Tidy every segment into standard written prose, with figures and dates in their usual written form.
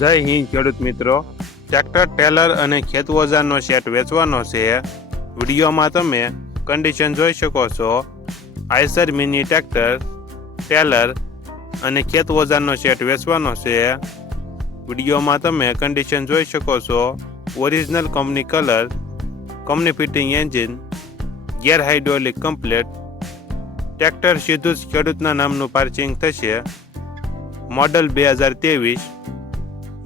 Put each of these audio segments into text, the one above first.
જય હિન્દ ખેડૂત મિત્રો, ટ્રેક્ટર, ટેલર અને ખેત ઓજારનો સેટ વેચવાનો છે. વિડીયોમાં તમે કન્ડિશન જોઈ શકો છો. આઈસર મિની ટ્રેક્ટર, ટેલર અને ખેત ઓજારનો સેટ વેચવાનો છે. વિડીયોમાં તમે કન્ડિશન જોઈ શકો છો. Original company colour, company fitting engine, ગેર હાઇડ્રોલિક કમ્પ્લેટ. ટ્રેક્ટર સીધું જ ખેડૂતના નામનું પાર્કિંગ થશે. મોડલ 2023,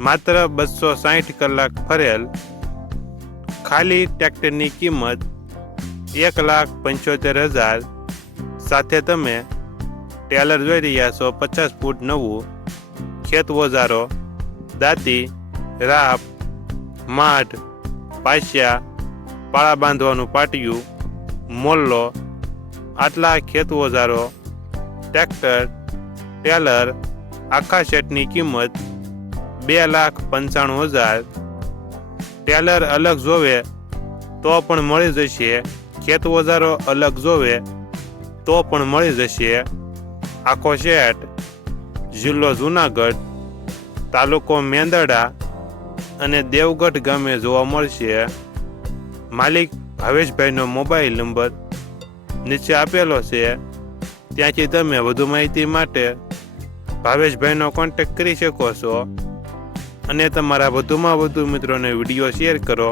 માત્ર 260 કલાક ફરેલ. ખાલી ટ્રેક્ટરની કિંમત 1,75,000. સાથે તમે ટેલર જોઈ રહ્યા છો 50 ફૂટ નવું. ખેત ઓજારો, દાંતી, રાપ, માઠ, પાસિયા, પાળા બાંધવાનું પાટિયું, મોલ્લો, આટલા ખેત ઓજારો, ટ્રેક્ટર, ટેલર, આખા સેટની કિંમત 2,95,000. ટેલર અલગ જોવે તો પણ મળી જશે. ખેત ઓજારો અલગ જોવે તો પણ મળી જશે. આખો સેટ જિલ્લો જુનાગઢ, તાલુકો મેંદરડા અને દેવગઢ ગામે જોવા મળશે. માલિક ભાવેશભાઈનો મોબાઈલ નંબર નીચે આપેલો છે. ત્યાંથી તમે વધુ માહિતી માટે ભાવેશભાઈનો કોન્ટેક્ટ કરી શકો છો અને તમારા વધુમાં વધુ મિત્રોને વિડીયો શેર કરો.